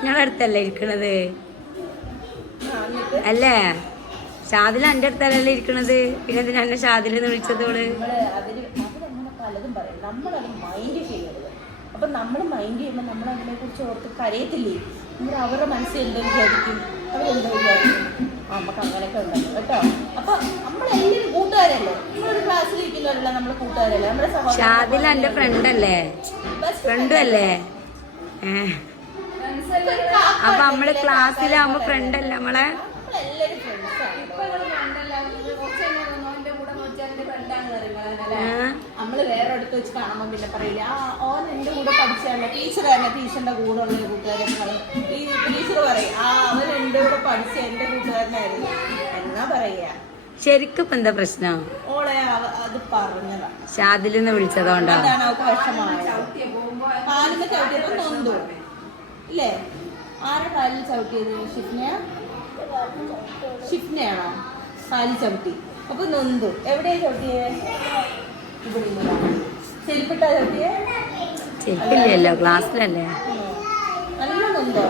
നിങ്ങളുടെ അടുത്തല്ലേ ഇരിക്കണത് അല്ലേ? ഷാദില എന്റെ അടുത്തല്ലേ ഇരിക്കണത്, പിന്നെ എന്തിനാ എന്നെ ഷാദിലെന്ന് വിളിച്ചതോള്? പലതും പറയും, നമ്മളത് മൈൻഡ് ചെയ്യരുത്. അപ്പൊ നമ്മൾ മൈൻഡ് ചെയ്യുമ്പോൾ നമ്മൾ അതിനെ കുറിച്ച് ഓർത്ത് കരയത്തില്ലേ? നമ്മൾ അവരുടെ മനസ്സിൽ എന്തോ വിചാരിക്കും, അവരെന്തോ വിചാരിക്കും. നമുക്ക് അങ്ങനെയൊക്കെ ഉണ്ടല്ലോ കേട്ടോ. അപ്പൊ നമ്മളെല്ലാവരും കൂട്ടുകാരല്ലേ, നമ്മളൊരു ക്ലാസ്സിൽ ഇരിക്കുന്നവരല്ല, നമ്മള് കൂട്ടുകാരല്ലേ, നമ്മുടെ സഹോദരൻ. ഷാദില എന്റെ ഫ്രണ്ട് അല്ലേ? ഫ്രണ്ടും അല്ലേ? അപ്പൊ നമ്മള് ക്ലാസ്സിലാവുമ്പോ ഫ്രണ്ട് അല്ലേ നമ്മളെ? നമ്മളെല്ലാരും ഫ്രണ്ട്സാണ്. നമ്മള് വേറെ അടുത്ത് വെച്ച് കാണുമ്പോ പിന്നെ പറയില്ല, ഓൻ എന്റെ കൂടെ പഠിച്ചല്ല, ടീച്ചർ തന്നെ, ടീച്ചറിന്റെ കൂടെ ഉള്ള കൂട്ടുകാരൻ. ഈ ടീച്ചർ പറയും, അവൻ എന്റെ കൂടെ പഠിച്ച എന്റെ കൂട്ടുകാരനായിരുന്നു എന്നാ പറയാ. ശരിക്കും ഇപ്പൊ എന്താ പ്രശ്നം? ഓളെ അത് പറഞ്ഞതാ, ഷാദിലെന്ന് വിളിച്ചതോണ്ടാ. അതാണ് അവൾക്ക് വിഷമമായത്. കാലിന് ചവിട്ടിയപ്പോ നൊന്തു ഇല്ലേ? ആരാ കാലിൽ ചവിട്ടിയത്? ഷിഫ്നയാണോ കാലിൽ ചവിട്ടി? അപ്പൊ നൊന്തു. എവിടെയാ ചവിട്ടിയേ? ചെരുപ്പിട്ടാ ചവിട്ടിയേ? ചെരുപ്പില്ലല്ലോ, ക്ലാസ്സിലല്ലേ. നല്ല നൊന്തോ?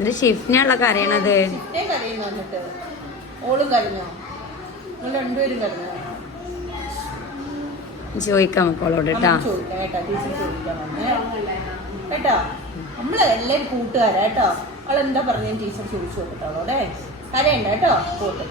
ഇത് ഷിഫ്റ്റിനുള്ളൊക്കെ അറിയണത്. ഷിഫ്റ്റേ കരയുന്നു. വന്നിട്ട് ഓളും കരഞ്ഞോ? നിങ്ങൾ രണ്ടുപേരും കരഞ്ഞോ? ചോദിക്കാം മക്കളോട് കേട്ടാ. ചോദിക്കാം കേട്ടാ, ടീച്ചർ ചോദിക്കാൻ വന്നേ കേട്ടോ. നമ്മള് എല്ലാവരും കൂട്ടുകാരാ കേട്ടോ. അവളെന്താ പറഞ്ഞ ടീച്ചർ ചോദിച്ചു നോക്കട്ടോ. അവളോടെ കരയണ്ട കേട്ടോ. പോട്ട്